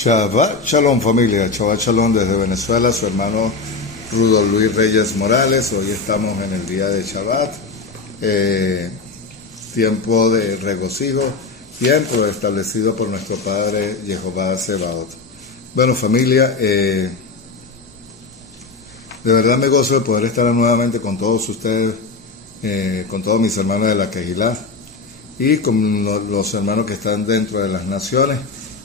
Shabbat Shalom familia, Shabbat Shalom desde Venezuela, su hermano Rudo Luis Reyes Morales. Hoy estamos en el día de Shabbat, tiempo de regocijo, tiempo establecido por nuestro Padre Jehová Sebaot. Bueno familia, de verdad me gozo de poder estar nuevamente con todos ustedes, con todos mis hermanos de la Kehilá y con los hermanos que están dentro de las naciones,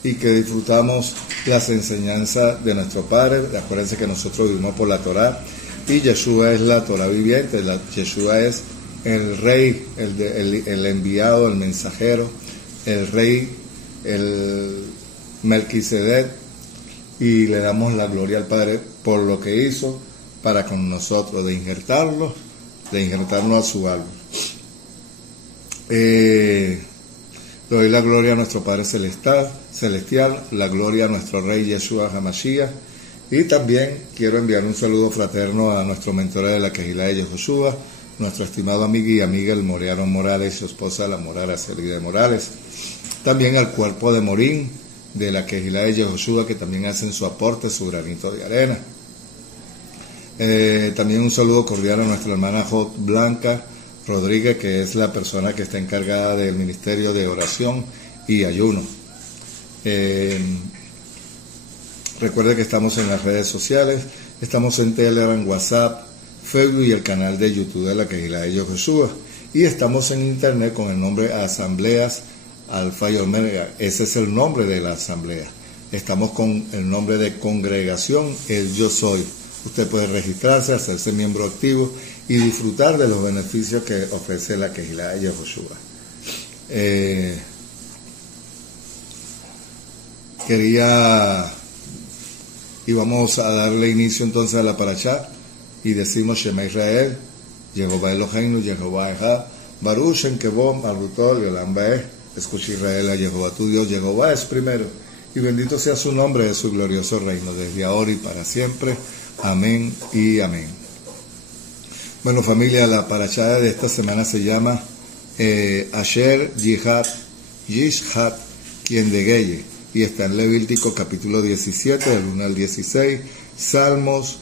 y que disfrutamos las enseñanzas de nuestro Padre. Acuérdense que nosotros vivimos por la Torá, y Yeshua es la Torá viviente. Yeshua es el rey, el enviado, el mensajero, el rey, el Melquisedec, y le damos la gloria al Padre por lo que hizo para con nosotros, de injertarnos a su alma. Le doy la gloria a nuestro Padre Celestial, la gloria a nuestro Rey Yeshua HaMashiach, y también quiero enviar un saludo fraterno a nuestro mentor de la Kehilá de Yehoshua, nuestro estimado amigo y amiga el Moreano Morales y su esposa la Morara Celide Morales. También al cuerpo de Morín de la Kehilá de Yehoshua, que también hacen su aporte, su granito de arena. También un saludo cordial a nuestra hermana Jot Blanca Rodríguez, que es la persona que está encargada del ministerio de oración y ayuno. Recuerde que estamos en las redes sociales, estamos en Telegram, WhatsApp, Facebook y el canal de YouTube de la Kehilá de Yehoshua, y estamos en internet con el nombre Asambleas Alfa y Omega. Ese es el nombre de la asamblea. Estamos con el nombre de Congregación El Yo Soy. Usted puede registrarse, hacerse miembro activo y disfrutar de los beneficios que ofrece la Kehilá de Yehoshua. Y vamos a darle inicio entonces a la parashá, y decimos Shema Israel, Jehová Eloheinu, Jehová Echad, Baruch Shem Kevod Malchutol Leolam Vaed. Escucha Israel, a Jehová tu Dios, Jehová es primero, y bendito sea su nombre de su glorioso reino, desde ahora y para siempre. Amén y amén. Bueno familia, la parashá de esta semana se llama Asher Yishhat quien degeye, y está en Levítico capítulo 17 del 1 al 16, Salmos,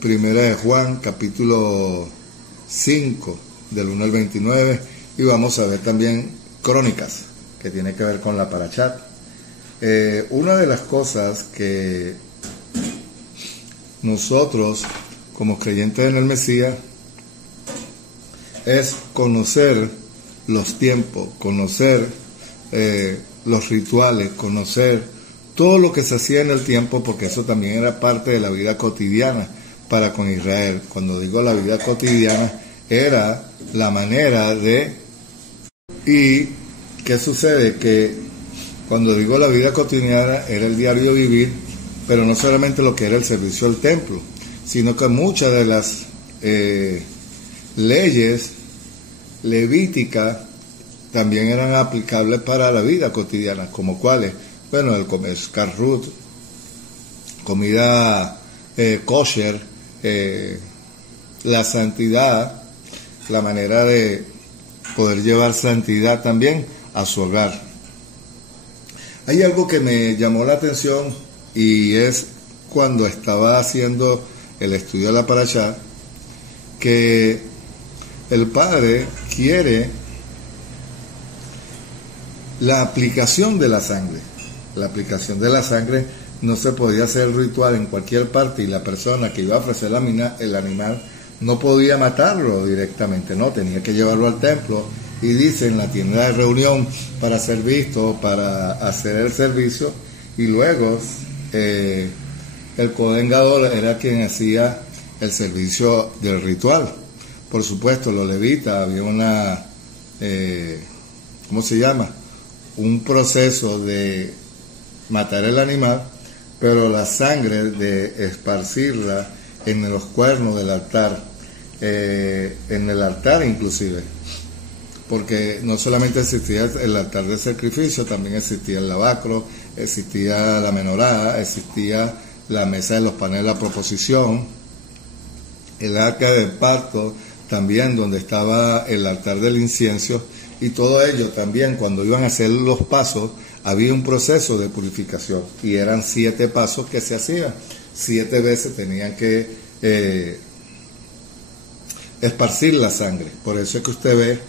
Primera de Juan capítulo 5 del 1 al 29, y vamos a ver también Crónicas, que tiene que ver con la parashá. Una de las cosas que nosotros como creyentes en el Mesías es conocer los tiempos, conocer los rituales, conocer todo lo que se hacía en el tiempo, porque eso también era parte de la vida cotidiana para con Israel. Cuando digo la vida cotidiana, era la manera de... ¿Y qué sucede? Que cuando digo la vida cotidiana, era el diario vivir, pero no solamente lo que era el servicio al templo, sino que muchas de las leyes levíticas también eran aplicables para la vida cotidiana, como cuáles, bueno, el comer kashrut, comida kosher, la santidad, la manera de poder llevar santidad también a su hogar. Hay algo que me llamó la atención, y es cuando estaba haciendo el estudio de la parashá, que el Padre quiere la aplicación de la sangre. La aplicación de la sangre no se podía hacer ritual en cualquier parte, y la persona que iba a ofrecer el animal no podía matarlo directamente, no, tenía que llevarlo al templo, y dice en la tienda de reunión para ser visto, para hacer el servicio, y luego el Kohen Gadol era quien hacía el servicio del ritual. Por supuesto, los levitas, había una, ¿cómo se llama? Un proceso de matar el animal, pero la sangre de esparcirla en los cuernos del altar, en el altar inclusive, porque no solamente existía el altar de sacrificio, también existía el lavacro, existía la menorá, existía la mesa de los paneles de la proposición, el arca del pacto también, donde estaba el altar del incienso, Y todo ello también, cuando iban a hacer los pasos, había un proceso de purificación. Y eran 7 pasos que se hacían. 7 veces tenían que esparcir la sangre. Por eso es que usted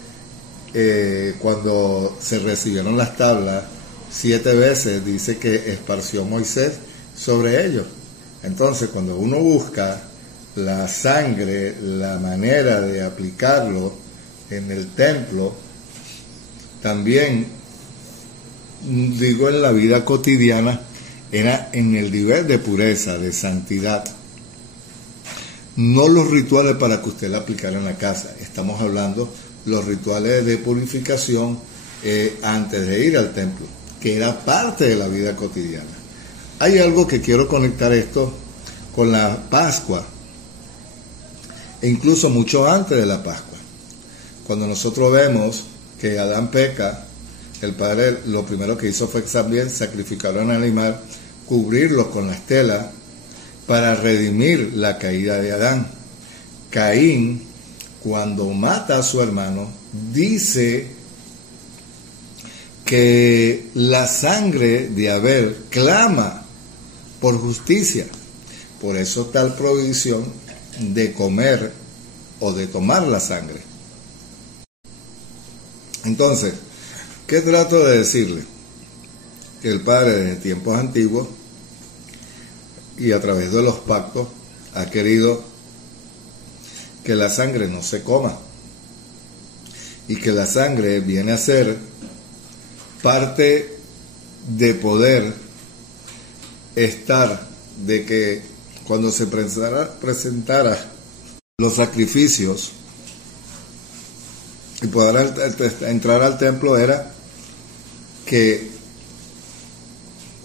ve, cuando se recibieron las tablas, 7 veces dice que esparció Moisés sobre ellos. Entonces, cuando uno busca la sangre, la manera de aplicarlo en el templo, también, digo, en la vida cotidiana, era en el nivel de pureza, de santidad. No los rituales para que usted la aplicara en la casa. Estamos hablando los rituales de purificación antes de ir al templo, que era parte de la vida cotidiana. Hay algo que quiero conectar esto con la Pascua, e incluso mucho antes de la Pascua. Cuando nosotros vemos que Adán peca, el Padre lo primero que hizo fue también sacrificar a un animal, cubrirlo con la estela para redimir la caída de Adán. Caín, cuando mata a su hermano, dice que la sangre de Abel clama por justicia. Por eso tal prohibición de comer o de tomar la sangre. Entonces, ¿qué trato de decirle? Que el Padre desde tiempos antiguos y a través de los pactos ha querido que la sangre no se coma, y que la sangre viene a ser parte de poder estar, de que cuando se presentara los sacrificios y poder entrar al templo, era que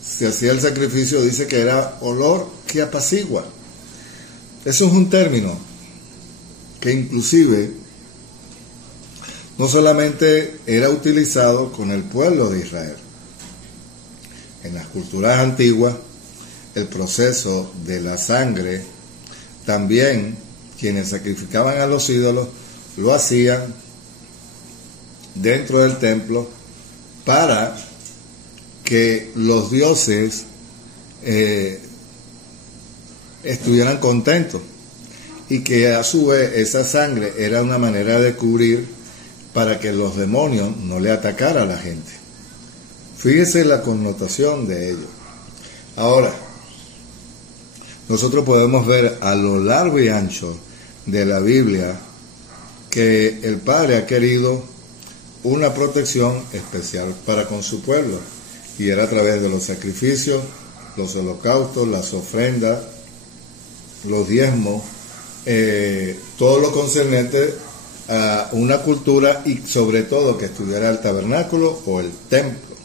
se hacía el sacrificio, dice que era olor que apacigua. Eso es un término que inclusive no solamente era utilizado con el pueblo de Israel. En las culturas antiguas, el proceso de la sangre, también quienes sacrificaban a los ídolos lo hacían dentro del templo para que los dioses estuvieran contentos, y que a su vez esa sangre era una manera de cubrir para que los demonios no le atacaran a la gente. Fíjese la connotación de ello. Ahora, nosotros podemos ver a lo largo y ancho de la Biblia que el Padre ha querido una protección especial para con su pueblo, y era a través de los sacrificios, los holocaustos, las ofrendas, los diezmos, todo lo concerniente a una cultura, y sobre todo que estuviera el tabernáculo o el templo.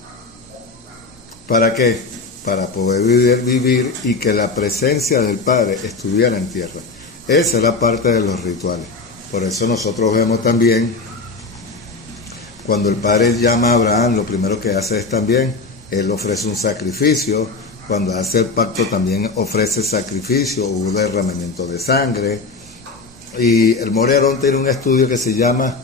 ¿Para qué? Para poder vivir y que la presencia del Padre estuviera en tierra. Esa es la parte de los rituales. Por eso nosotros vemos también, cuando el Padre llama a Abraham, lo primero que hace es también, él ofrece un sacrificio. Cuando hace el pacto también ofrece sacrificio, un derramamiento de sangre. Y el Moré Aarón tiene un estudio que se llama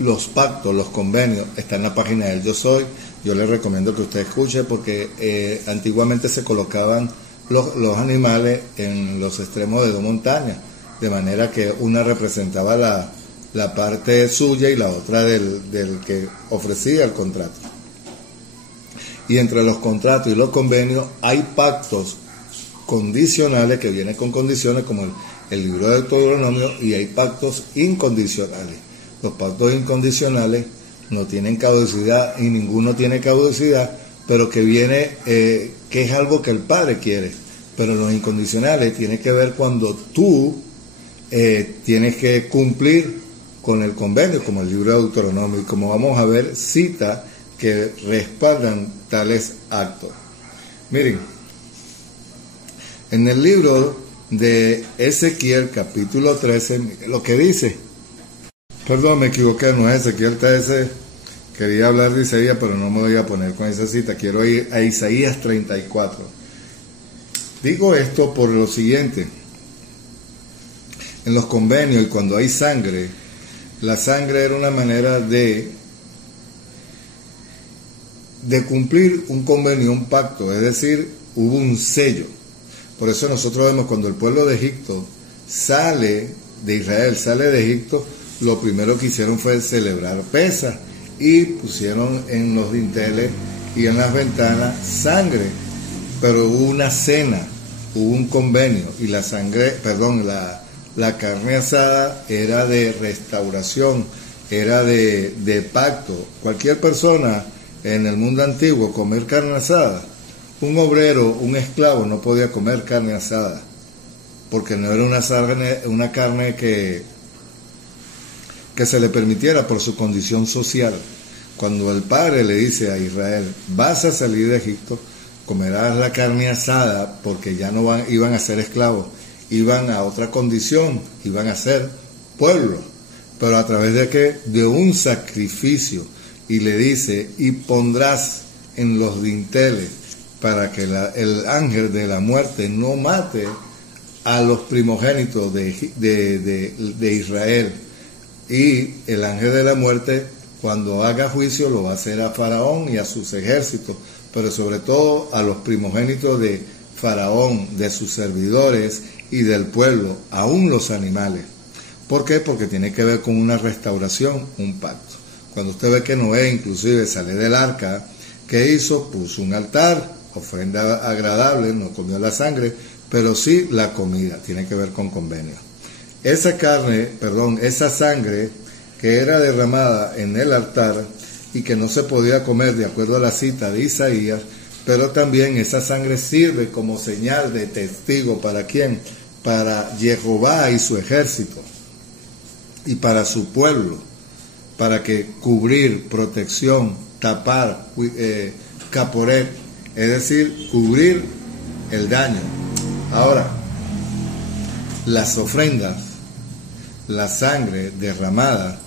los pactos, los convenios. Está en la página del Yo Soy. Yo le recomiendo que usted escuche, porque antiguamente se colocaban los animales en los extremos de 2 montañas, de manera que una representaba la parte suya y la otra del que ofrecía el contrato. Y entre los contratos y los convenios hay pactos condicionales que vienen con condiciones, como el libro de Deuteronomio, y hay pactos incondicionales. Los pactos incondicionales no tienen caducidad, y ninguno tiene caducidad, pero que viene, que es algo que el Padre quiere. Pero los incondicionales tienen que ver cuando tú tienes que cumplir con el convenio, como el libro de Deuteronomio, y como vamos a ver, cita que respaldan tales actos. Miren, en el libro de Ezequiel capítulo 13, lo que dice, perdón, me equivoqué, no es Ezequiel 13, quería hablar de Isaías, pero no me voy a poner con esa cita, quiero ir a Isaías 34. Digo esto por lo siguiente: en los convenios y cuando hay sangre, La sangre era una manera de cumplir un convenio, un pacto, es decir, hubo un sello. Por eso nosotros vemos cuando el pueblo de Egipto sale de Israel, sale de Egipto, lo primero que hicieron fue celebrar Pesaj y pusieron en los dinteles y en las ventanas sangre, pero hubo una cena, hubo un convenio y la sangre, perdón, la carne asada era de restauración, era de pacto. Cualquier persona en el mundo antiguo comer carne asada, un obrero, un esclavo no podía comer carne asada, porque no era una carne que se le permitiera por su condición social. Cuando el padre le dice a Israel, vas a salir de Egipto, comerás la carne asada, porque ya no iban a ser esclavos, iban a otra condición, iban a ser pueblo, pero a través de ¿qué? De un sacrificio. Y le dice, y pondrás en los dinteles para que el ángel de la muerte no mate a los primogénitos de Israel. Y el ángel de la muerte, cuando haga juicio, lo va a hacer a Faraón y a sus ejércitos, pero sobre todo a los primogénitos de Faraón, de sus servidores y del pueblo, aún los animales. ¿Por qué? Porque tiene que ver con una restauración, un pacto. Cuando usted ve que Noé inclusive sale del arca, ¿qué hizo? Puso un altar, ofrenda agradable, no comió la sangre, pero sí la comida, tiene que ver con convenio. Esa sangre que era derramada en el altar y que no se podía comer de acuerdo a la cita de Isaías, pero también esa sangre sirve como señal de testigo ¿para quién? Para Jehová y su ejército y para su pueblo, para que cubrir, protección, tapar, caporet, es decir, cubrir el daño. Ahora, las ofrendas, la sangre derramada,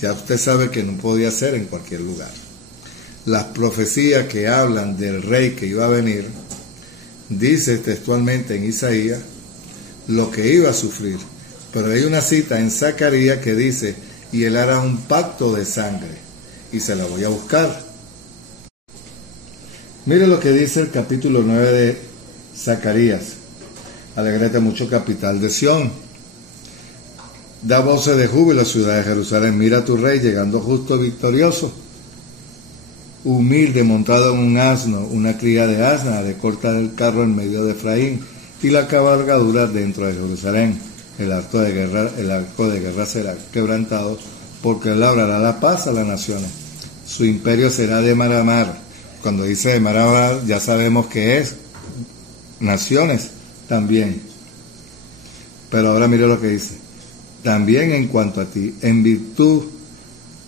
ya usted sabe que no podía ser en cualquier lugar. Las profecías que hablan del rey que iba a venir, dice textualmente en Isaías lo que iba a sufrir. Pero hay una cita en Zacarías que dice, y él hará un pacto de sangre, y se la voy a buscar. Mire lo que dice el capítulo 9 de Zacarías. Alégrate mucho, capital de Sión. Da voces de júbilo, ciudad de Jerusalén. Mira a tu rey llegando justo y victorioso. Humilde, montado en un asno, una cría de asna, de corta del carro en medio de Efraín, y la cabalgadura dentro de Jerusalén. El arco de guerra será quebrantado, porque él labrará la paz a las naciones. Su imperio será de mar a mar. Cuando dice de mar a mar, ya sabemos que es naciones también. Pero ahora mire lo que dice. También en cuanto a ti, en virtud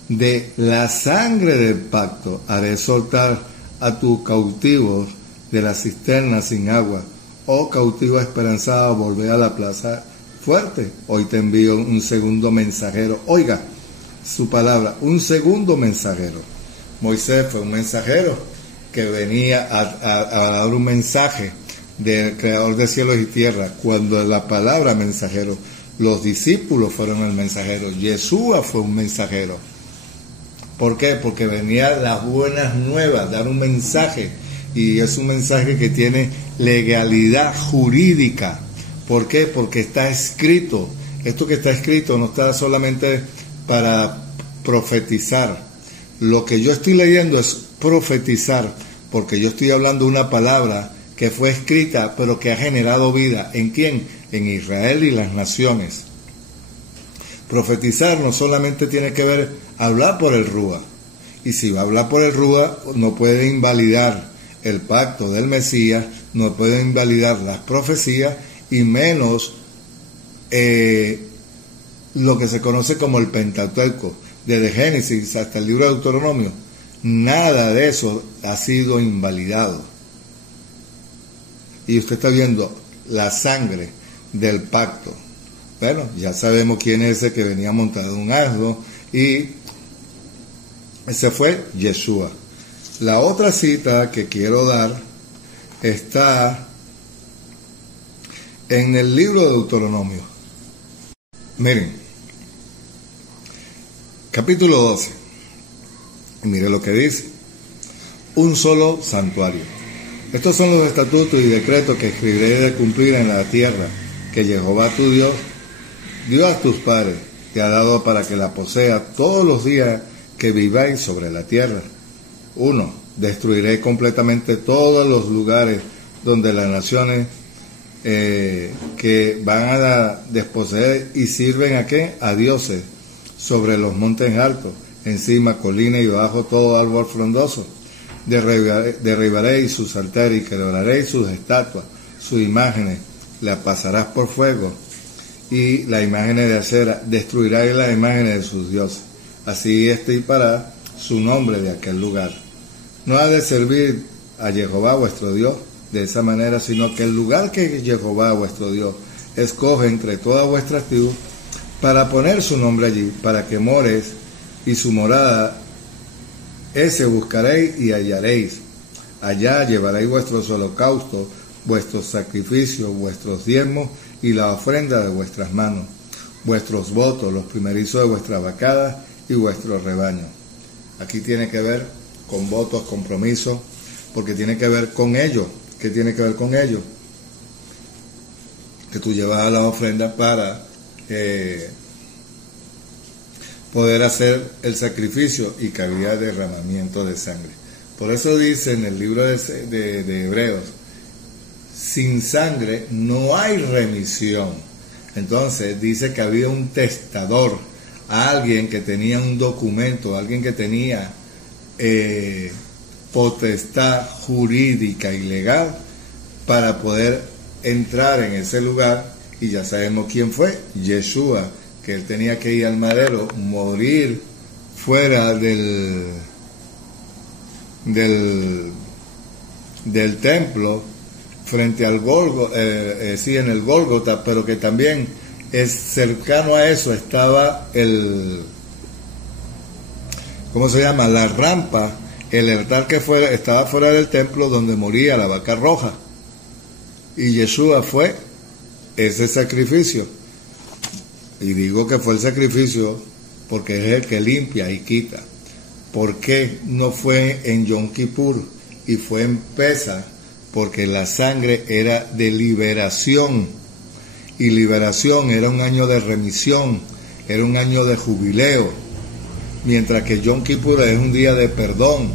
de la sangre del pacto, haré soltar a tus cautivos de la cisterna sin agua. Oh cautivo esperanzado, volvé a la plaza fuerte. Hoy te envío un segundo mensajero. Oiga su palabra, un segundo mensajero. Moisés fue un mensajero que venía a dar un mensaje del creador de cielos y tierra. Cuando la palabra mensajero, los discípulos fueron el mensajero. Yeshua fue un mensajero. ¿Por qué? Porque venía las buenas nuevas, dar un mensaje, y es un mensaje que tiene legalidad jurídica. ¿Por qué? Porque está escrito. Esto que está escrito no está solamente para profetizar. Lo que yo estoy leyendo es profetizar, porque yo estoy hablando una palabra que fue escrita, pero que ha generado vida. ¿En quién? En Israel y las naciones. Profetizar no solamente tiene que ver hablar por el Rúa. Y si va a hablar por el Rúa, no puede invalidar el pacto del Mesías, no puede invalidar las profecías, y menos lo que se conoce como el Pentateuco, desde Génesis hasta el libro de Deuteronomio. Nada de eso ha sido invalidado. Y usted está viendo la sangre del pacto. Bueno, ya sabemos quién es ese que venía montado en un asno, y ese fue Yeshua. La otra cita que quiero dar está en el libro de Deuteronomio. Miren, Capítulo 12. Y mire lo que dice. Un solo santuario. Estos son los estatutos y decretos que escribiré de cumplir en la tierra, que Jehová tu Dios dio a tus padres, te ha dado para que la posea todos los días que viváis sobre la tierra. 1. Destruiré completamente todos los lugares donde las naciones que van a desposeer y sirven ¿a qué? A dioses, sobre los montes altos, encima, colina y bajo todo árbol frondoso. Derribaréis sus altares y quebraréis sus estatuas, sus imágenes, las pasarás por fuego, y las imágenes de acera, destruiráis las imágenes de sus dioses. Así extirpará su nombre de aquel lugar. No ha de servir a Jehová vuestro Dios de esa manera, sino que el lugar que Jehová vuestro Dios escoge entre todas vuestras tribus, para poner su nombre allí, para que mores, y su morada, ese buscaréis y hallaréis. Allá llevaréis vuestros holocaustos, vuestros sacrificios, vuestros diezmos y la ofrenda de vuestras manos, vuestros votos, los primerizos de vuestras vacadas y vuestros rebaños. Aquí tiene que ver con votos, compromisos, porque tiene que ver con ello. ¿Qué tiene que ver con ello? Que tú llevas la ofrenda para poder hacer el sacrificio y que había derramamiento de sangre. Por eso dice en el libro de Hebreos, sin sangre no hay remisión. Entonces dice que había un testador, alguien que tenía un documento, alguien que tenía potestad jurídica y legal para poder entrar en ese lugar, y ya sabemos quién fue, Yeshua, que él tenía que ir al madero, morir fuera del templo, frente al Gólgota, sí, en el Gólgota, pero que también es cercano a eso estaba ¿cómo se llama? La rampa, el altar que estaba fuera del templo donde moría la vaca roja. Y Yeshua fue ese sacrificio. Y digo que fue el sacrificio porque es el que limpia y quita. ¿Por qué no fue en Yom Kippur y fue en Pesaj? Porque la sangre era de liberación. Y liberación era un año de remisión, era un año de jubileo. Mientras que Yom Kippur es un día de perdón.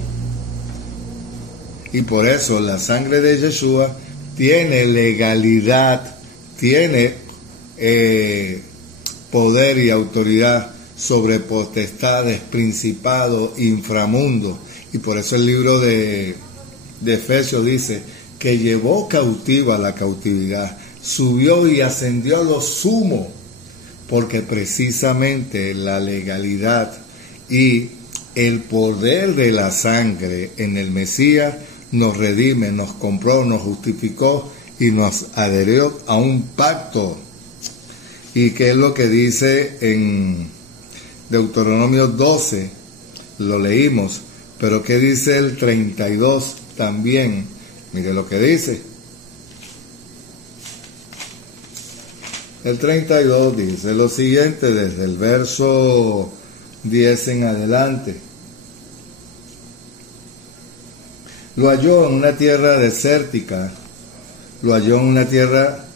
Y por eso la sangre de Yeshua tiene legalidad, tiene poder y autoridad sobre potestades, principados, inframundo. Y por eso el libro de Efesios dice que llevó cautiva la cautividad, subió y ascendió a lo sumo, porque precisamente la legalidad y el poder de la sangre en el Mesías nos redime, nos compró, nos justificó y nos adherió a un pacto. ¿Y qué es lo que dice en Deuteronomio 12? Lo leímos, pero ¿qué dice el 32 también? Mire lo que dice. El 32 dice lo siguiente, desde el verso 10 en adelante. Lo halló en una tierra desértica, lo halló en una tierra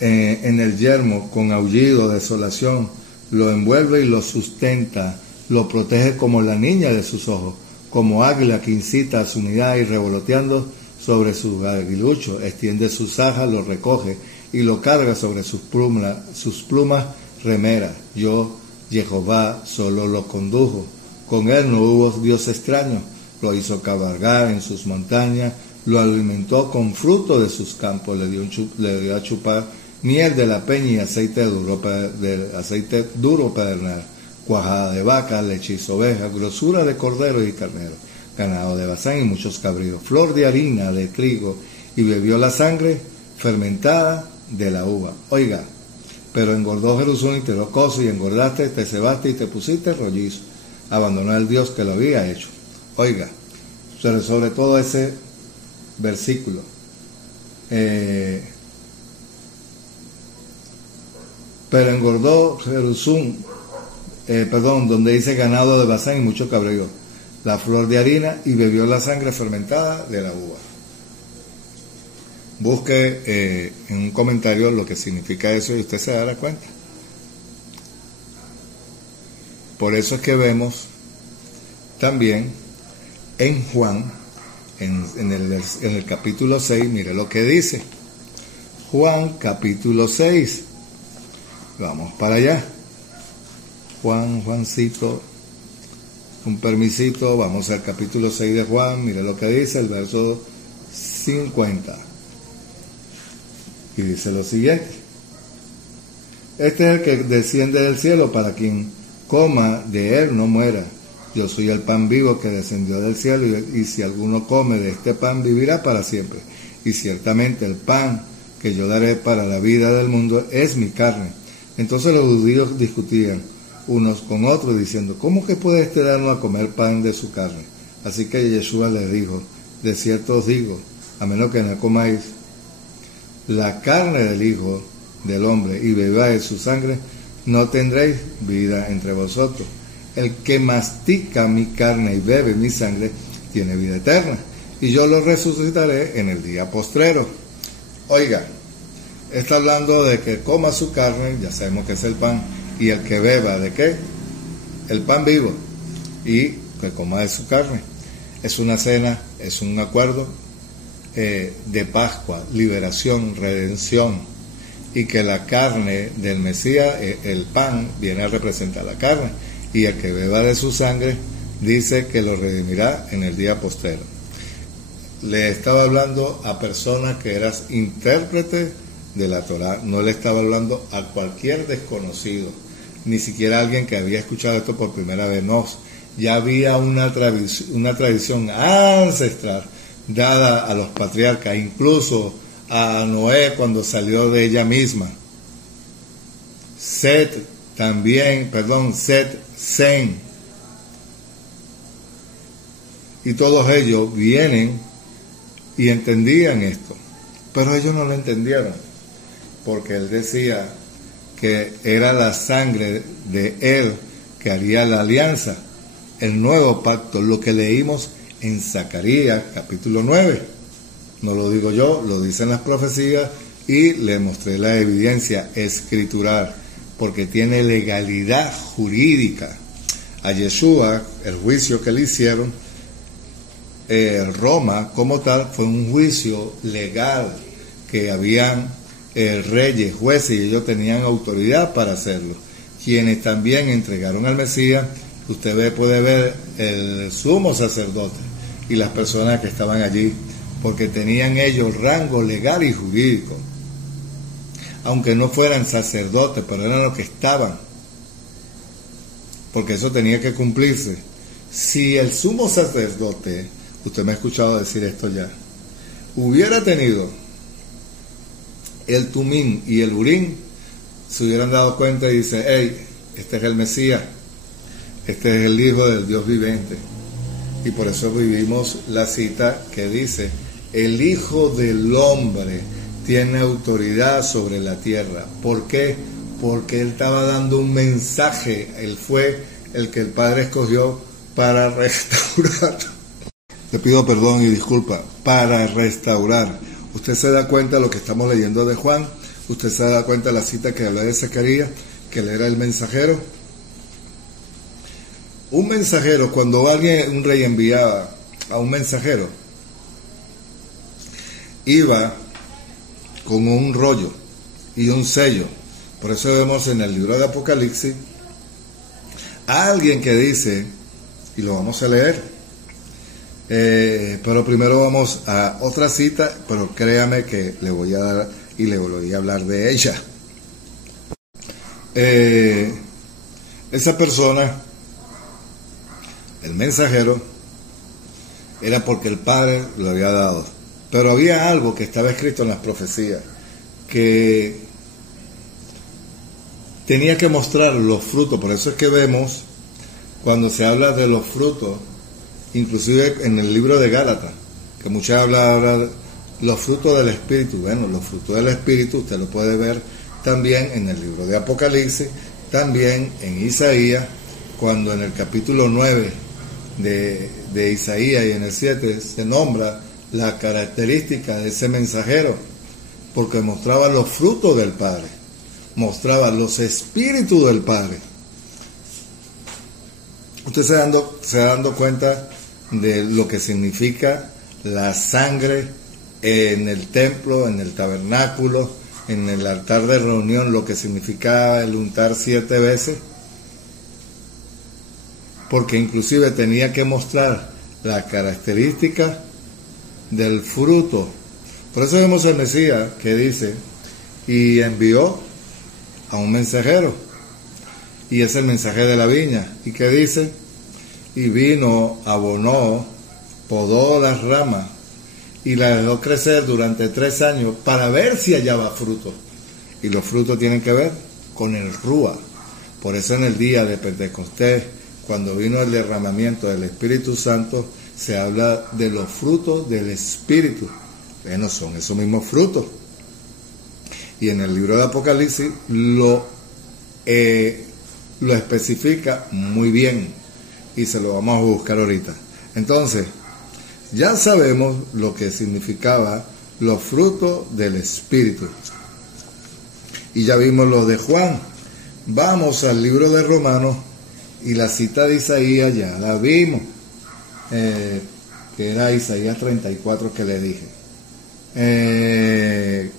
en el yermo, con aullido, desolación, lo envuelve y lo sustenta, lo protege como la niña de sus ojos, como águila que incita a su unidad, y revoloteando sobre sus aguiluchos, extiende sus ajas, lo recoge y lo carga sobre sus plumas remeras. Yo, Jehová, solo lo condujo, con él no hubo Dios extraño, lo hizo cabalgar en sus montañas, lo alimentó con fruto de sus campos, le dio a chupar miel de la peña y aceite duro pedernal, cuajada de vaca, leche y oveja, grosura de corderos y carneros, ganado de Basán y muchos cabritos, flor de harina de trigo, y bebió la sangre fermentada de la uva. Oiga, pero engordó Jerusalén y te lo coso, y engordaste, te cebaste y te pusiste rollizo, abandonó al Dios que lo había hecho. Oiga, sobre todo ese versículo, pero engordó Jerusalén donde dice ganado de Basán y mucho cabrío, la flor de harina y bebió la sangre fermentada de la uva. Busque en un comentario lo que significa eso y usted se dará cuenta. Por eso es que vemos también en Juan, en el capítulo 6, mire lo que dice. Juan capítulo 6. Vamos para allá. Juancito, un permisito, vamos al capítulo 6 de Juan, mire lo que dice, el verso 50. Y dice lo siguiente: este es el que desciende del cielo, para quien coma de él no muera. Yo soy el pan vivo que descendió del cielo, y si alguno come de este pan vivirá para siempre. Y ciertamente el pan que yo daré para la vida del mundo es mi carne. Entonces los judíos discutían unos con otros diciendo: ¿cómo que puede este darnos a comer pan de su carne? Así que Yeshua les dijo: de cierto os digo, a menos que no comáis la carne del Hijo del Hombre y bebáis su sangre, no tendréis vida entre vosotros. El que mastica mi carne y bebe mi sangre tiene vida eterna, y yo lo resucitaré en el día postrero. Oiga, está hablando de que coma su carne, ya sabemos que es el pan, y el que beba, ¿de qué? El pan vivo, y que coma de su carne. Es una cena, es un acuerdo de Pascua, liberación, redención, y que la carne del Mesías, el pan, viene a representar la carne, y el que beba de su sangre dice que lo redimirá en el día postrero. Le estaba hablando a personas que eran intérpretes de la Torá, no le estaba hablando a cualquier desconocido, ni siquiera a alguien que había escuchado esto por primera vez. No, ya había una tradición ancestral dada a los patriarcas, incluso a Noé cuando salió de ella misma. Set, Sem, y todos ellos vienen y entendían esto, pero ellos no lo entendieron, porque él decía que era la sangre de él que haría la alianza, el nuevo pacto, lo que leímos en Zacarías capítulo 9. No lo digo yo, lo dicen las profecías, y le mostré la evidencia escritural, porque tiene legalidad jurídica. A Yeshua, el juicio que le hicieron, Roma como tal, fue un juicio legal, que habían reyes, jueces, y ellos tenían autoridad para hacerlo. Quienes también entregaron al Mesías, usted puede ver el sumo sacerdote y las personas que estaban allí, porque tenían ellos rango legal y jurídico, aunque no fueran sacerdotes, pero eran los que estaban, porque eso tenía que cumplirse. Si el sumo sacerdote, usted me ha escuchado decir esto ya, hubiera tenido el Tumín y el Urín, se hubieran dado cuenta y dice: hey, este es el Mesías, este es el Hijo del Dios viviente. Y por eso vivimos la cita que dice: el Hijo del Hombre tiene autoridad sobre la tierra. ¿Por qué? Porque él estaba dando un mensaje, él fue el que el Padre escogió para restaurar. Te pido perdón y disculpa, para restaurar. Usted se da cuenta de lo que estamos leyendo de Juan, usted se da cuenta de la cita que hablé de Zacarías, que él era el mensajero. Un mensajero, cuando un rey enviaba a un mensajero, iba con un rollo y un sello. Por eso vemos en el libro de Apocalipsis a alguien que dice, y lo vamos a leer, pero primero vamos a otra cita, pero créame que le voy a dar y le voy a hablar de ella. Esa persona, el mensajero, era porque el Padre lo había dado, pero había algo que estaba escrito en las profecías, que tenía que mostrar los frutos. Por eso es que vemos cuando se habla de los frutos, inclusive en el libro de Gálatas, que muchas habla de los frutos del Espíritu. Bueno, los frutos del Espíritu usted lo puede ver también en el libro de Apocalipsis, también en Isaías, cuando en el capítulo 9 de Isaías y en el 7 se nombra la característica de ese mensajero, porque mostraba los frutos del Padre, mostraba los espíritus del Padre. Usted se va dando cuenta de lo que significa la sangre en el templo, en el tabernáculo, en el altar de reunión, lo que significaba el untar 7 veces, porque inclusive tenía que mostrar la característica del fruto. Por eso vemos al Mesías que dice, y envió a un mensajero, y es el mensaje de la viña, y que dice, y vino, abonó, podó las ramas, y la dejó crecer durante 3 años para ver si hallaba fruto. Y los frutos tienen que ver con el Rúa. Por eso en el día de Pentecostés, cuando vino el derramamiento del Espíritu Santo, se habla de los frutos del Espíritu. Bueno, son esos mismos frutos. Y en el libro de Apocalipsis lo especifica muy bien. Y se lo vamos a buscar ahorita. Entonces, ya sabemos lo que significaba los frutos del Espíritu. Y ya vimos lo de Juan. Vamos al libro de Romanos y la cita de Isaías ya la vimos. Que era Isaías 34 que le dije.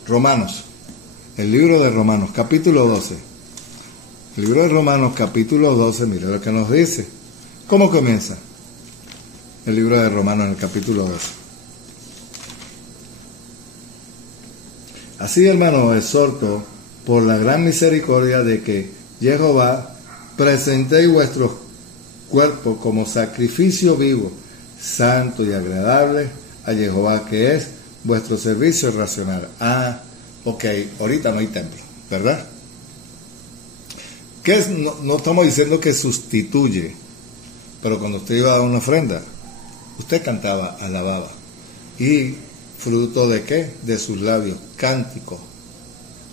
Romanos. El libro de Romanos, capítulo 12. El libro de Romanos, capítulo 12, mire lo que nos dice. ¿Cómo comienza? El libro de Romanos en el capítulo 12. Así, hermano, exhorto por la gran misericordia de que Jehová presentéis vuestros cuerpos como sacrificio vivo, santo y agradable a Jehová, que es vuestro servicio racional. Ok, ahorita no hay templo, ¿verdad? ¿Qué es? No estamos diciendo que sustituye, pero cuando usted iba a dar una ofrenda, usted cantaba, alababa. ¿Y fruto de qué? De sus labios, cántico.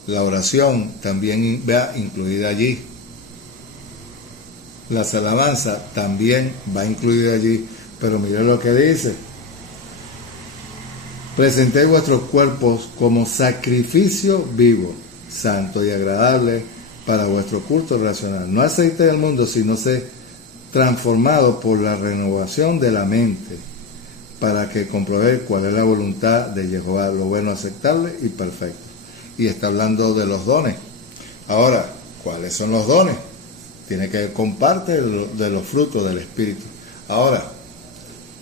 La oración también va incluida allí. Las alabanzas también va incluida allí. Pero mire lo que dice. Presentéis vuestros cuerpos como sacrificio vivo, santo y agradable para vuestro culto racional. No aceite del mundo, sino ser transformado por la renovación de la mente, para que comprobéis cuál es la voluntad de Jehová, lo bueno, aceptable y perfecto. Y está hablando de los dones. Ahora, ¿cuáles son los dones? Tiene que ver con parte de los frutos del Espíritu. Ahora,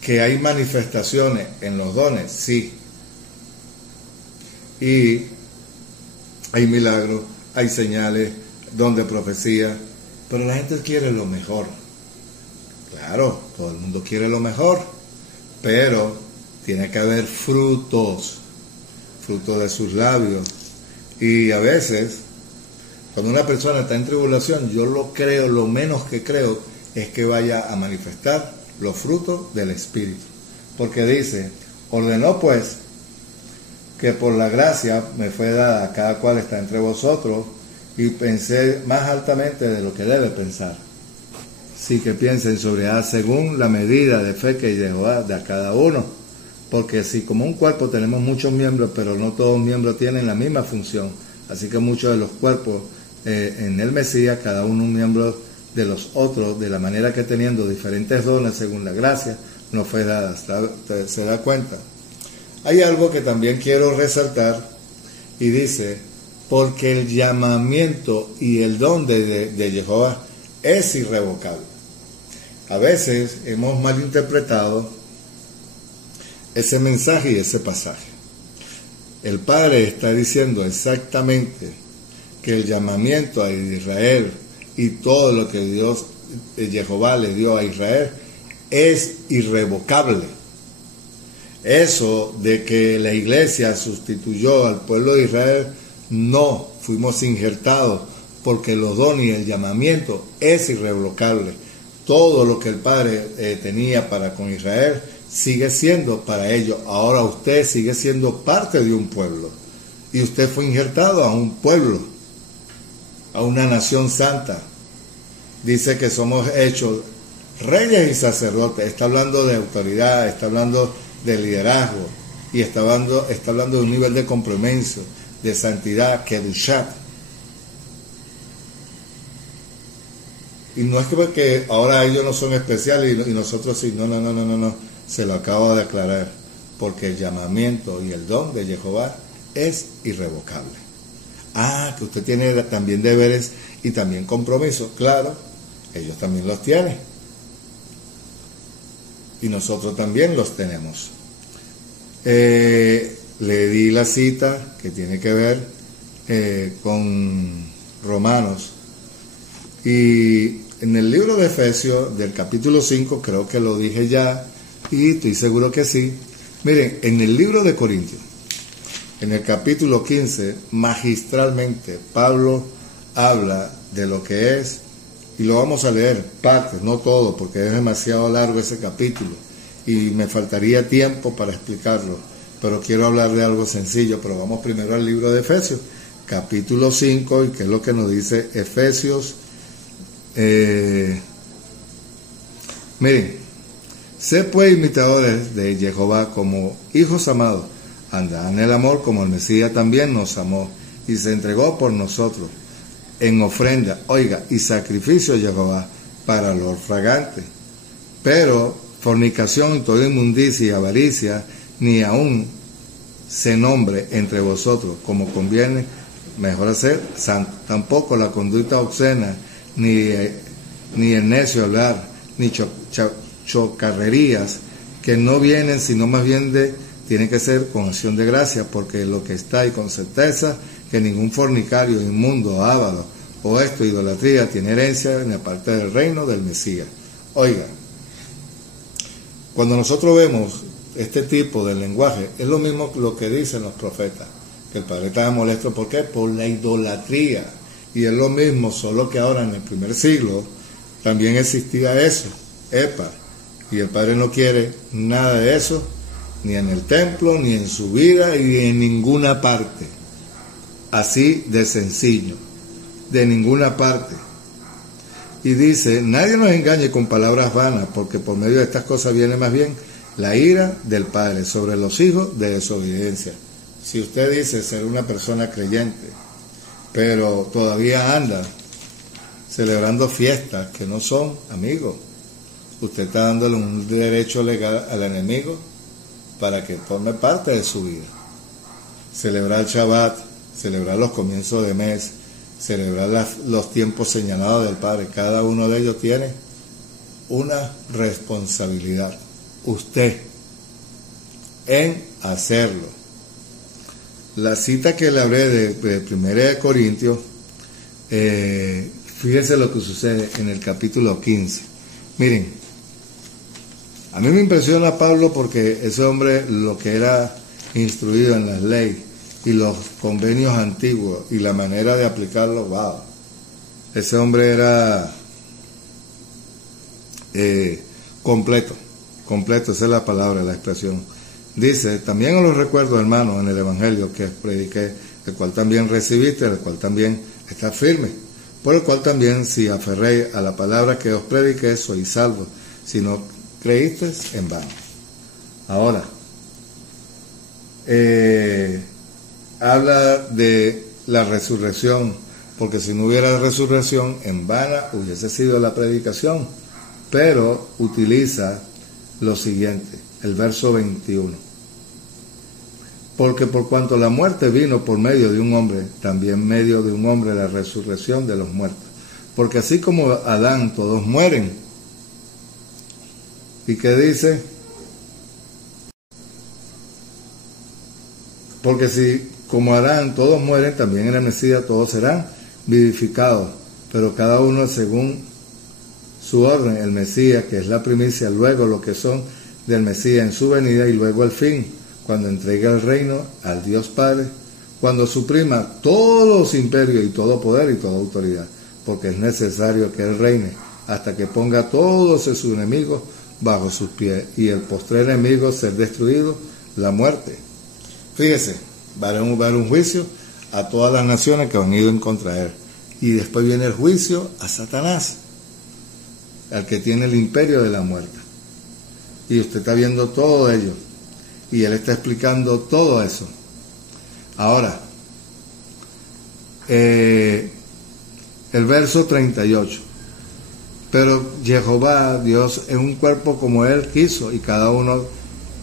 ¿que hay manifestaciones en los dones? Sí. Y hay milagros, hay señales, don de profecía, pero la gente quiere lo mejor. Claro, todo el mundo quiere lo mejor, pero tiene que haber frutos de sus labios. Y a veces, cuando una persona está en tribulación, yo lo menos que creo es que vaya a manifestar los frutos del Espíritu. Porque dice, ordenó pues que por la gracia me fue dada a cada cual está entre vosotros, y pensé más altamente de lo que debe pensar. Sí, que piensen sobre según la medida de fe que Jehová da a cada uno. Porque si como un cuerpo tenemos muchos miembros, pero no todos los miembros tienen la misma función. Así que muchos de los cuerpos en el Mesías, cada uno un miembro de los otros, de la manera que teniendo diferentes dones según la gracia, nos fue dada. ¿Se da cuenta? Hay algo que también quiero resaltar y dice, porque el llamamiento y el don de Jehová es irrevocable. A veces hemos malinterpretado ese mensaje y ese pasaje. El Padre está diciendo exactamente que el llamamiento a Israel y todo lo que Dios, Jehová, le dio a Israel es irrevocable. Eso de que la iglesia sustituyó al pueblo de Israel, no, fuimos injertados, porque los dones y el llamamiento es irrevocable. Todo lo que el Padre tenía para con Israel sigue siendo para ellos. Ahora usted sigue siendo parte de un pueblo, y usted fue injertado a un pueblo, a una nación santa. dice que somos hechos reyes y sacerdotes. Está hablando de autoridad, está hablando de liderazgo y está hablando de un nivel de compromiso, de santidad, kedushat. Y no es que ahora ellos no son especiales y nosotros sí, no, se lo acabo de aclarar, porque el llamamiento y el don de Jehová es irrevocable. Que usted tiene también deberes y también compromisos, claro, ellos también los tienen. Y nosotros también los tenemos. Le di la cita que tiene que ver con Romanos. Y en el libro de Efesios, del capítulo 5, creo que lo dije ya, y estoy seguro que sí. Miren, en el libro de Corintios, en el capítulo 15, magistralmente, Pablo habla de lo que es, y lo vamos a leer, partes, no todo, porque es demasiado largo ese capítulo, y me faltaría tiempo para explicarlo, pero quiero hablar de algo sencillo. Pero vamos primero al libro de Efesios, capítulo 5, y qué es lo que nos dice Efesios. Miren, sé pues imitadores de Jehová como hijos amados, andad en el amor como el Mesías también nos amó y se entregó por nosotros en ofrenda, y sacrificio a Jehová para olor fragante. Pero fornicación, toda inmundicia y avaricia, ni aun se nombre entre vosotros como conviene, mejor hacer santo. Tampoco la conducta obscena, ni el necio hablar, ni chocarrerías, que no vienen, sino más bien tiene que ser con acción de gracia, porque lo que está y con certeza, que ningún fornicario, inmundo, avaro, o idolatría, tiene herencia en la parte del reino del Mesías. Oiga, cuando nosotros vemos este tipo de lenguaje, es lo mismo lo que dicen los profetas, que el Padre estaba molesto, ¿por qué? Por la idolatría. Y es lo mismo, solo que ahora en el primer siglo también existía eso, y el Padre no quiere nada de eso, ni en el templo, ni en su vida, y en ninguna parte. Así de sencillo, de ninguna parte. Y dice, nadie nos engañe con palabras vanas, porque por medio de estas cosas viene más bien la ira del Padre sobre los hijos de desobediencia. Si usted dice ser una persona creyente, pero todavía anda celebrando fiestas que no son, amigos, usted está dándole un derecho legal al enemigo para que forme parte de su vida. Celebrar Shabbat, celebrar los comienzos de mes, celebrar los tiempos señalados del Padre, cada uno de ellos tiene una responsabilidad, usted, en hacerlo. La cita que le hablé de 1 Corintios, fíjense lo que sucede en el capítulo 15. Miren, a mí me impresiona Pablo porque ese hombre, lo que era instruido en las leyes y los convenios antiguos y la manera de aplicarlos, wow, ese hombre era completo, esa es la palabra, la expresión. Dice, también os lo recuerdo, hermanos, en el Evangelio que prediqué, el cual también recibiste, el cual también está firme, por el cual también, si aferréis a la palabra que os prediqué, sois salvos, si no creísteis en vano. Ahora, habla de la resurrección, porque si no hubiera resurrección, en vana hubiese sido la predicación, pero utiliza lo siguiente, el verso 21. Porque por cuanto la muerte vino por medio de un hombre, también medio de un hombre la resurrección de los muertos. Porque así como Adán todos mueren. ¿Y qué dice? Porque si como Adán todos mueren, también en el Mesías todos serán vivificados, pero cada uno según su orden. El Mesías, que es la primicia, luego lo que son del Mesías en su venida, y luego el fin, cuando entrega el reino al Dios Padre, cuando suprima todos los imperios y todo poder y toda autoridad, porque es necesario que Él reine hasta que ponga a todos sus enemigos bajo sus pies, y el postrer enemigo ser destruido, la muerte. Fíjese, va a haber un juicio a todas las naciones que han ido en contra de Él, y después viene el juicio a Satanás. al que tiene el imperio de la muerte. Y usted está viendo todo ello. Y él está explicando todo eso. Ahora, el verso 38. Pero Jehová, Dios, es un cuerpo como él quiso, y cada uno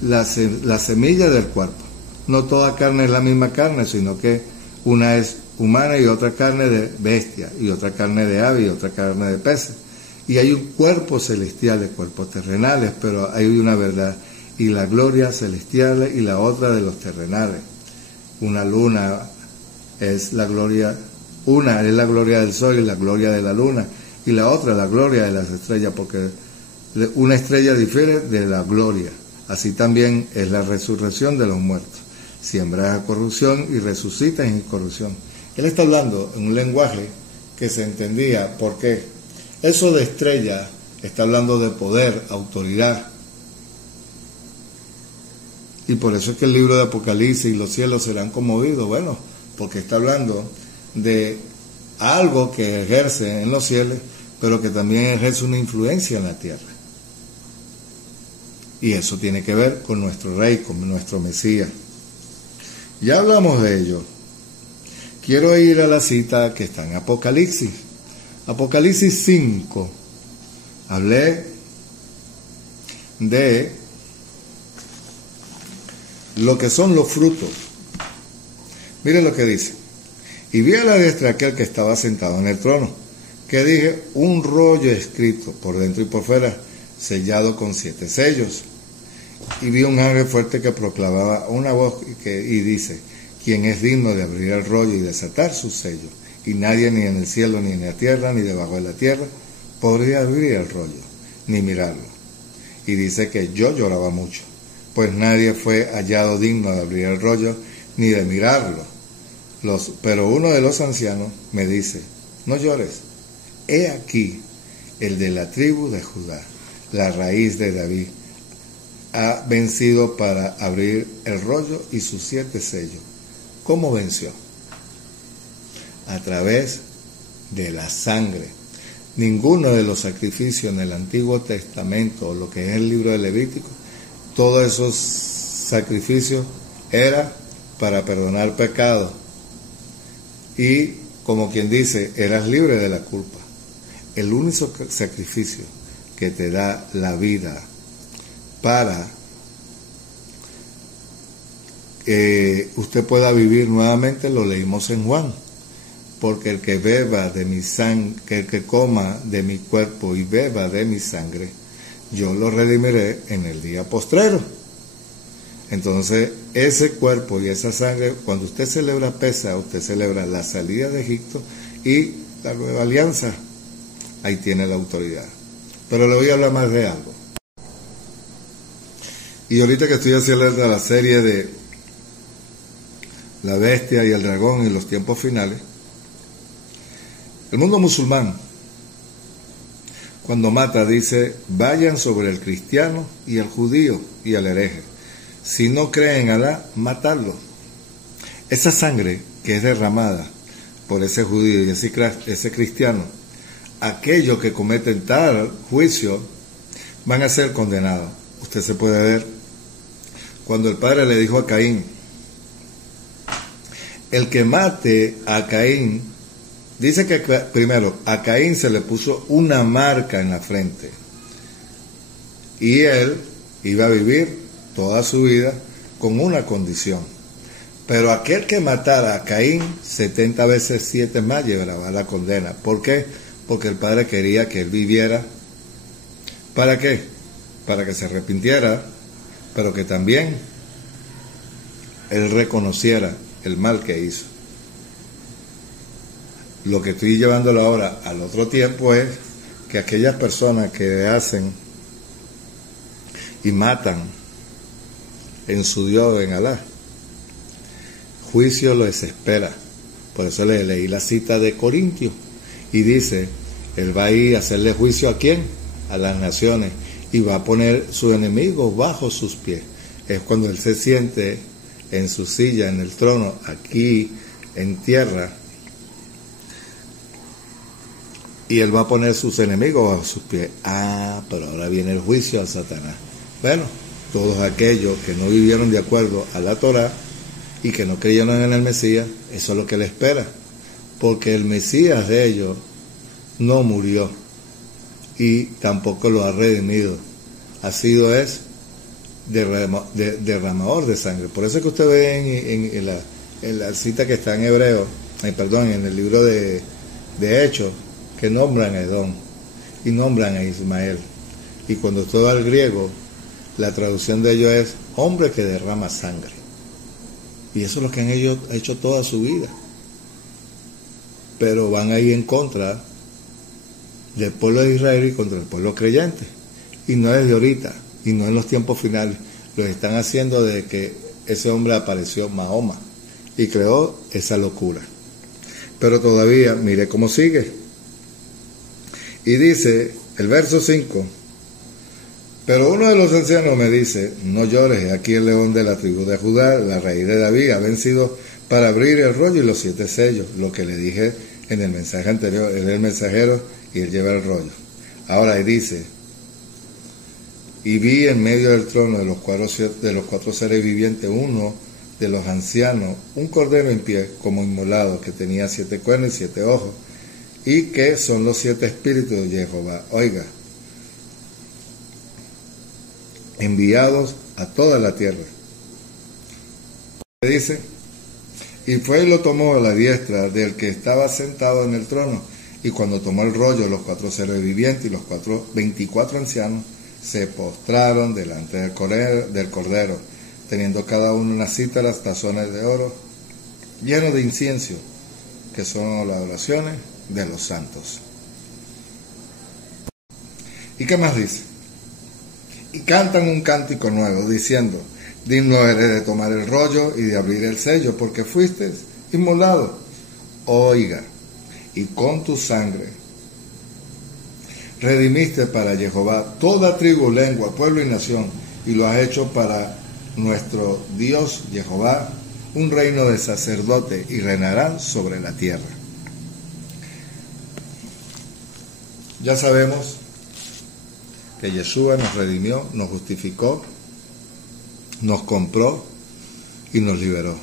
la semilla del cuerpo. No toda carne es la misma carne, sino que una es humana y otra carne de bestia, y otra carne de ave y otra carne de peces. Y hay un cuerpo celestial de cuerpos terrenales, pero hay una verdad, y la gloria celestial y la otra de los terrenales. Una luna es la gloria, una es la gloria del sol y la gloria de la luna, y la otra la gloria de las estrellas, porque una estrella difiere de la gloria. Así también es la resurrección de los muertos. Siembra corrupción y resucita en incorrupción. Él está hablando en un lenguaje que se entendía. ¿Por qué? Eso de estrella está hablando de poder, autoridad. Y por eso es que el libro de Apocalipsis y los cielos serán conmovidos. Bueno, porque está hablando de algo que ejerce en los cielos, pero que también ejerce una influencia en la tierra. Y eso tiene que ver con nuestro Rey, con nuestro Mesías. Ya hablamos de ello. Quiero ir a la cita que está en Apocalipsis. Apocalipsis 5. Hablé de lo que son los frutos. Miren lo que dice. Y vi a la diestra aquel que estaba sentado en el trono, que dije, un rollo escrito por dentro y por fuera, sellado con 7 sellos. Y vi un ángel fuerte que proclamaba una voz y dice, ¿quién es digno de abrir el rollo y desatar sus sellos? Y nadie, ni en el cielo, ni en la tierra, ni debajo de la tierra, podría abrir el rollo, ni mirarlo. Y dice que yo lloraba mucho, pues nadie fue hallado digno de abrir el rollo, ni de mirarlo. Pero uno de los ancianos me dice, no llores, he aquí el de la tribu de Judá, la raíz de David, ha vencido para abrir el rollo y sus 7 sellos. ¿Cómo venció? A través de la sangre. Ninguno de los sacrificios en el Antiguo Testamento, o lo que es el libro de Levítico, todos esos sacrificios era para perdonar pecados. Y, como quien dice, eras libre de la culpa. El único sacrificio que te da la vida para que usted pueda vivir nuevamente, lo leímos en Juan, porque el que beba de mi sangre, el que coma de mi cuerpo y beba de mi sangre, yo lo redimiré en el día postrero. Entonces, ese cuerpo y esa sangre, cuando usted celebra Pesaj, usted celebra la salida de Egipto y la nueva alianza. Ahí tiene la autoridad. Pero le voy a hablar más de algo. Y ahorita que estoy haciendo la serie de la bestia y el dragón y los tiempos finales, el mundo musulmán, cuando mata, dice, vayan sobre el cristiano y el judío y el hereje. Si no creen en Alá, matadlo. Esa sangre que es derramada por ese judío y ese cristiano, aquellos que cometen tal juicio van a ser condenados. Usted se puede ver cuando el padre le dijo a Caín, el que mate a Caín, dice que primero a Caín se le puso una marca en la frente y él iba a vivir toda su vida con una condición, pero aquel que matara a Caín 70 veces 7 más llevará la condena. ¿Por qué? Porque el padre quería que él viviera. ¿Para qué? Para que se arrepintiera, pero que también él reconociera el mal que hizo. Lo que estoy llevándolo ahora al otro tiempo es que aquellas personas que hacen y matan en su Dios, en Alá, juicio les espera. Por eso le leí la cita de Corintios y dice, él va a ir a hacerle juicio ¿a quién? A las naciones, y va a poner sus enemigos bajo sus pies. Es cuando él se siente en su silla, en el trono, aquí en tierra, y él va a poner sus enemigos bajo sus pies. Pero ahora viene el juicio a Satanás. Bueno, todos aquellos que no vivieron de acuerdo a la Torá y que no creyeron en el Mesías, eso es lo que le espera, porque el Mesías de ellos no murió y tampoco lo ha redimido, ha sido derramador de sangre. Por eso es que usted ve en la cita que está en Hebreo, en el libro de Hechos, que nombran a Edom y nombran a Ismael, y cuando usted va al griego, la traducción de ellos es hombre que derrama sangre, y eso es lo que han hecho toda su vida, pero van ahí en contra del pueblo de Israel y contra el pueblo creyente, y no es de ahorita, y no en los tiempos finales, lo están haciendo desde que ese hombre apareció, Mahoma, y creó esa locura. Pero todavía, mire cómo sigue, y dice el verso 5, pero uno de los ancianos me dice, no llores, aquí el león de la tribu de Judá, la raíz de David, ha vencido para abrir el rollo y los 7 sellos, lo que le dije en el mensaje anterior, él es el mensajero y él lleva el rollo. Ahora dice, y vi en medio del trono de los cuatro seres vivientes, uno de los ancianos, un cordero en pie como inmolado, que tenía 7 cuernos y 7 ojos, y que son los 7 espíritus de Jehová. Oiga, enviados a toda la tierra. Dice, y fue y lo tomó a la diestra del que estaba sentado en el trono, y cuando tomó el rollo, los 4 seres vivientes y los 24 ancianos se postraron delante del cordero, teniendo cada uno una cítara, tazones de oro, llenos de incienso, que son las oraciones de los santos. ¿Y qué más dice? Y cantan un cántico nuevo, diciendo, digno eres de tomar el rollo y de abrir el sello, porque fuiste inmolado. Oiga, y con tu sangre redimiste para Jehová toda tribu, lengua, pueblo y nación, y lo has hecho para nuestro Dios Jehová un reino de sacerdote, y reinarán sobre la tierra. Ya sabemos que Yeshua nos redimió, nos justificó, nos compró y nos liberó.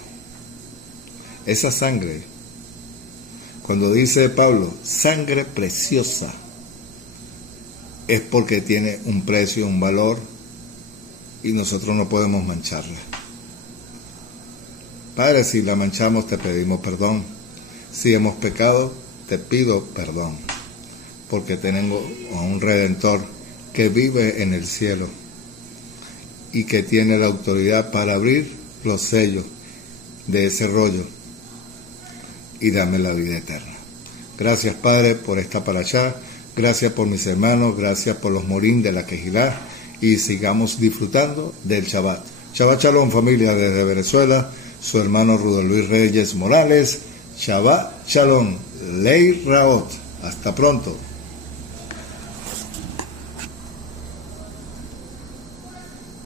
Esa sangre, cuando dice Pablo, sangre preciosa, es porque tiene un precio, un valor, y nosotros no podemos mancharla. Padre, si la manchamos te pedimos perdón. Si hemos pecado, te pido perdón, porque tengo a un Redentor que vive en el cielo y que tiene la autoridad para abrir los sellos de ese rollo y darme la vida eterna. Gracias, Padre, por esta parashá. Gracias por mis hermanos, gracias por los morín de la Quejilá, y sigamos disfrutando del Shabbat. Shabbat Shalom, familia, desde Venezuela, su hermano Rudolf Luis Reyes Morales. Shabbat Shalom, Lei Raot. Hasta pronto.